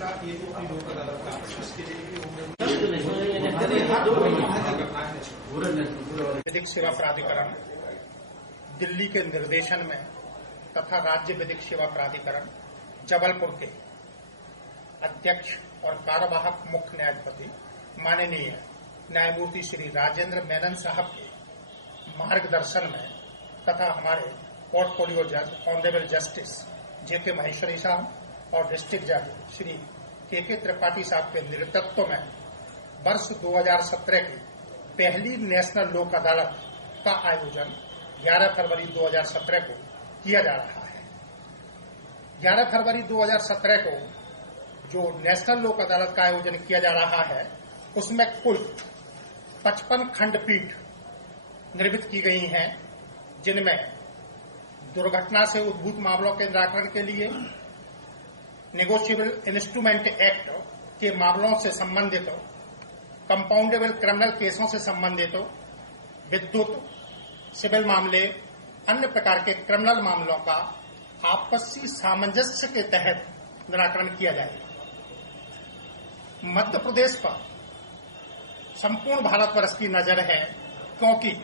दूसरा ये जो लोक अदालत का इसके लिए विधिक सेवा प्राधिकरण दिल्ली के निर्देशन में तथा राज्य विधिक सेवा प्राधिकरण जबलपुर के अध्यक्ष और कार्यवाहक मुख्य न्यायाधिपति माननीय न्यायमूर्ति श्री राजेंद्र मेनन साहब के मार्गदर्शन में तथा हमारे पोर्टफोलियो जज ऑनरेबल जस्टिस जेके महेश्वरी साहब और डिस्ट्रिक्ट जज श्री के त्रिपाठी साहब के नेतृत्व में वर्ष 2017 की पहली नेशनल लोक अदालत का आयोजन 11 फरवरी 2017 को किया जा रहा है। 11 फरवरी 2017 को जो नेशनल लोक अदालत का आयोजन किया जा रहा है उसमें कुल 55 खंडपीठ निर्मित की गई हैं, जिनमें दुर्घटना से उद्भूत मामलों के निराकरण के लिए, नेगोशिएबल इंस्ट्रूमेंट एक्ट के मामलों से संबंधित, कंपाउंडेबल क्रिमिनल केसों से संबंधित, विद्युत, सिविल मामले, अन्य प्रकार के क्रिमिनल मामलों का आपसी सामंजस्य के तहत निराकरण किया जाएगा। मध्य प्रदेश पर संपूर्ण भारतवर्ष की नजर है, क्योंकि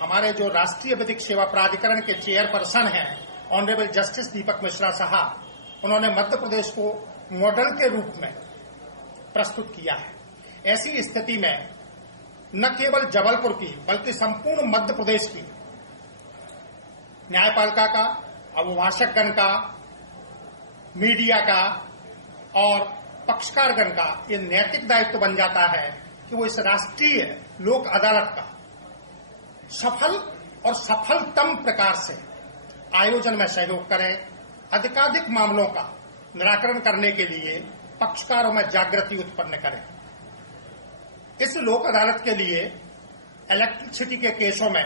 हमारे जो राष्ट्रीय विधिक सेवा प्राधिकरण के चेयरपर्सन हैं ऑनरेबल जस्टिस दीपक मिश्रा साहब, उन्होंने मध्य प्रदेश को मॉडल के रूप में प्रस्तुत किया है। ऐसी स्थिति में न केवल जबलपुर की बल्कि संपूर्ण मध्य प्रदेश की न्यायपालिका का, अभिभाषकगण का, मीडिया का और पक्षकारगण का ये नैतिक दायित्व बन जाता है कि वो इस राष्ट्रीय लोक अदालत का सफल और सफलतम प्रकार से आयोजन में सहयोग करें, अधिकाधिक मामलों का निराकरण करने के लिए पक्षकारों में जागृति उत्पन्न करें। इस लोक अदालत के लिए इलेक्ट्रिसिटी के केसों में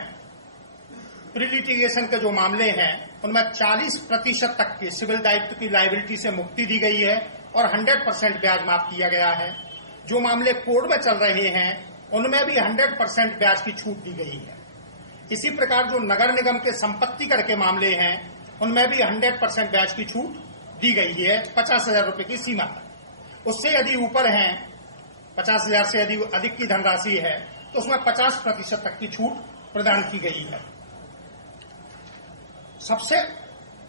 प्रीलिटिगेशन के जो मामले हैं उनमें 40% तक की सिविल दायित्व की लायबिलिटी से मुक्ति दी गई है और 100% ब्याज माफ किया गया है। जो मामले कोर्ट में चल रहे हैं उनमें भी 100% ब्याज की छूट दी गई है। इसी प्रकार जो नगर निगम के संपत्ति कर के मामले हैं उनमें भी 100% ब्याज की छूट दी गई है 50,000 रुपए की सीमा तक। उससे यदि ऊपर हैं, 50,000 से यदि अधिक की धनराशि है तो उसमें 50% तक की छूट प्रदान की गई है। सबसे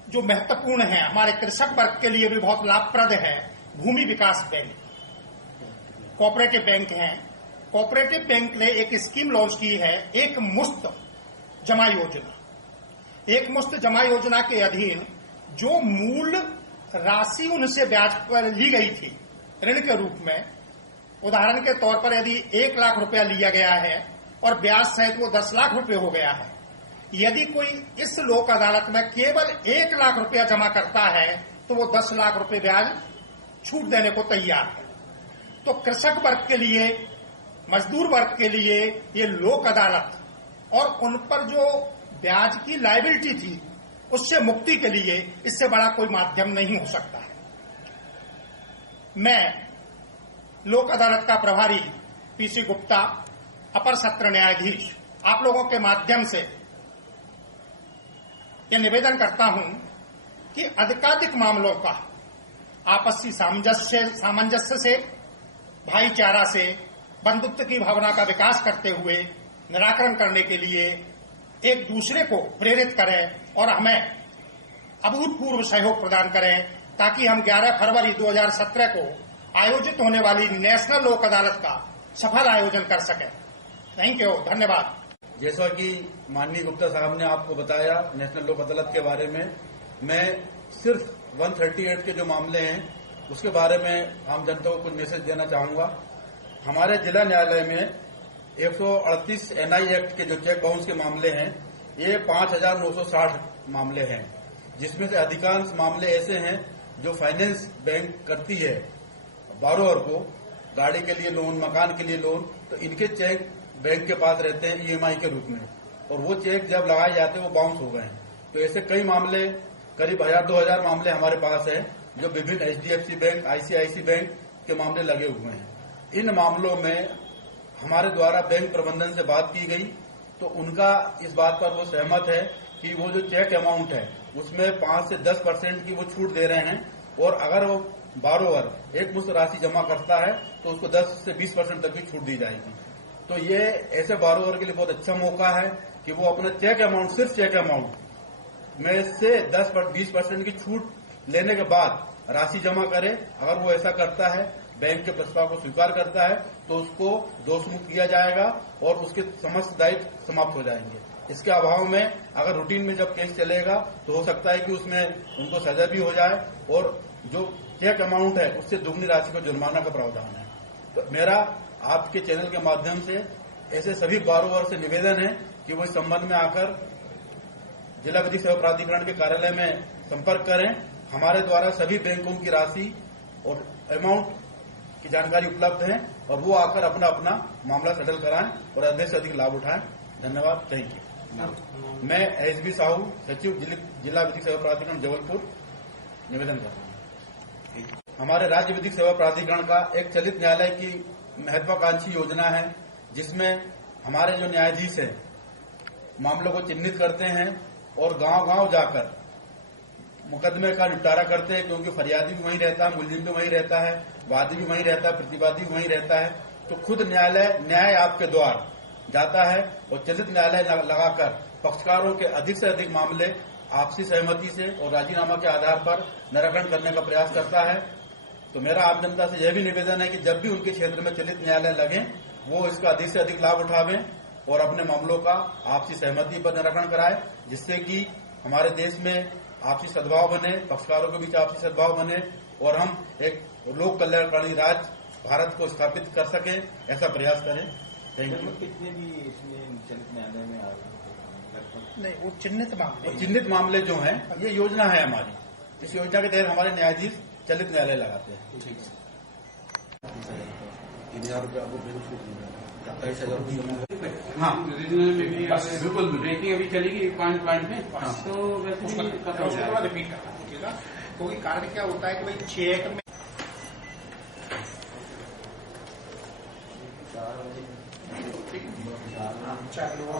जो महत्वपूर्ण है, हमारे कृषक वर्ग के लिए भी बहुत लाभप्रद है, भूमि विकास बैंक, कोऑपरेटिव बैंक हैं। कोऑपरेटिव बैंक ने एक स्कीम लॉन्च की है, एक मुश्त जमा योजना। एक मुश्त जमा योजना के अधीन जो मूल राशि उनसे ब्याज पर ली गई थी ऋण के रूप में, उदाहरण के तौर पर यदि 1 लाख रुपया लिया गया है और ब्याज सहित वो 10 लाख रुपए हो गया है, यदि कोई इस लोक अदालत में केवल 1 लाख रुपया जमा करता है तो वो 10 लाख रुपए ब्याज छूट देने को तैयार है। तो कृषक वर्ग के लिए, मजदूर वर्ग के लिए ये लोक अदालत और उन पर जो ब्याज की लायबिलिटी थी उससे मुक्ति के लिए इससे बड़ा कोई माध्यम नहीं हो सकता है। मैं लोक अदालत का प्रभारी पीसी गुप्ता, अपर सत्र न्यायाधीश, आप लोगों के माध्यम से यह निवेदन करता हूं कि अधिकाधिक मामलों का आपसी सामंजस्य से, भाईचारा से, बंधुत्व की भावना का विकास करते हुए निराकरण करने के लिए एक दूसरे को प्रेरित करें और हमें अभूतपूर्व सहयोग प्रदान करें, ताकि हम 11 फरवरी 2017 को आयोजित होने वाली नेशनल लोक अदालत का सफल आयोजन कर सकें। थैंक यू, धन्यवाद। जैसा कि माननीय गुप्ता साहब ने आपको बताया नेशनल लोक अदालत के बारे में, मैं सिर्फ 138 के जो मामले हैं उसके बारे में आम जनता को कुछ मैसेज देना चाहूंगा। हमारे जिला न्यायालय में 138 NI एक्ट के जो चेक बाउंस के मामले हैं, ये 5,960 मामले हैं, जिसमें से अधिकांश मामले ऐसे हैं जो फाइनेंस बैंक करती है बारोअर को, गाड़ी के लिए लोन, मकान के लिए लोन, तो इनके चेक बैंक के पास रहते हैं EMI के रूप में, और वो चेक जब लगाए जाते हैं वो बाउंस हो गए हैं। तो ऐसे कई मामले, करीब 1,000-2,000 मामले हमारे पास है जो विभिन्न HDFC बैंक, ICICI बैंक के मामले लगे हुए हैं। इन मामलों में हमारे द्वारा बैंक प्रबंधन से बात की गई तो उनका इस बात पर वो सहमत है कि वो जो चेक अमाउंट है उसमें 5 से 10% की वो छूट दे रहे हैं, और अगर वो बारोवर एक मुश्त राशि जमा करता है तो उसको 10 से 20% तक की छूट दी जाएगी। तो ये ऐसे बारोवर के लिए बहुत अच्छा मौका है कि वो अपना चेक अमाउंट, सिर्फ चेक अमाउंट में से 10-20% की छूट लेने के बाद राशि जमा करे। अगर वो ऐसा करता है, बैंक के प्रस्ताव को स्वीकार करता है, तो उसको दोष मुक्त किया जाएगा और उसके समस्त दायित्व समाप्त हो जाएंगे। इसके अभाव में अगर रूटीन में जब केस चलेगा तो हो सकता है कि उसमें उनको सजा भी हो जाए और जो चेक अमाउंट है उससे दुगनी राशि को जुर्माना का प्रावधान है। तो मेरा आपके चैनल के माध्यम से ऐसे सभी बारोवर से निवेदन है कि वो इस संबंध में आकर जिला विधिक सेवा प्राधिकरण के कार्यालय में संपर्क करें। हमारे द्वारा सभी बैंकों की राशि और अमाउंट की जानकारी उपलब्ध है और वो आकर अपना अपना मामला सेटल कराएं और अधिक से अधिक लाभ उठाएं। धन्यवाद। Thank you. मैं एसबी साहू, सचिव जिला विधिक सेवा प्राधिकरण जबलपुर, निवेदन करता हूं। हमारे राज्य विधिक सेवा प्राधिकरण का एक चलित न्यायालय की महत्वाकांक्षी योजना है जिसमें हमारे जो न्यायाधीश है मामलों को चिन्हित करते हैं और गांव-गांव जाकर मुकदमे का निपटारा करते हैं, क्योंकि फरियादी भी वहीं रहता है, मुलजिम भी वहीं रहता है, वादी भी वहीं रहता है, प्रतिवादी भी वहीं रहता है। तो खुद न्याय आपके द्वार जाता है और चलित न्यायालय लगाकर पक्षकारों के अधिक से अधिक मामले आपसी सहमति से और राजीनामा के आधार पर निराकरण करने का प्रयास करता है। तो मेरा आम जनता से यह भी निवेदन है कि जब भी उनके क्षेत्र में चलित न्यायालय लगे वो इसका अधिक से अधिक लाभ उठावें और अपने मामलों का आपसी सहमति पर निराकरण कराए, जिससे कि हमारे देश में आपसी सद्भाव बने, पक्षकारों के बीच आपसी सद्भाव बने और हम एक लोक कल्याणकारी राज्य भारत को स्थापित कर सके, ऐसा प्रयास करें। Thank you. कितने भी इसमें चलित न्यायालय में आ नहीं, वो चिन्हित मामले जो हैं, ये योजना है हमारी। इस योजना के तहत हमारे न्यायाधीश चलित न्यायालय लगाते हैं। 3,000 रुपये आपको बेनिफिट मिल रहा है, 28,000 हाँ बिल्कुल। रेटिंग अभी चलेगी पॉइंट में, तो उसको थोड़ा रिपीट करना पड़ेगा, क्योंकि कारण क्या होता है कि भाई चेक में चार लोग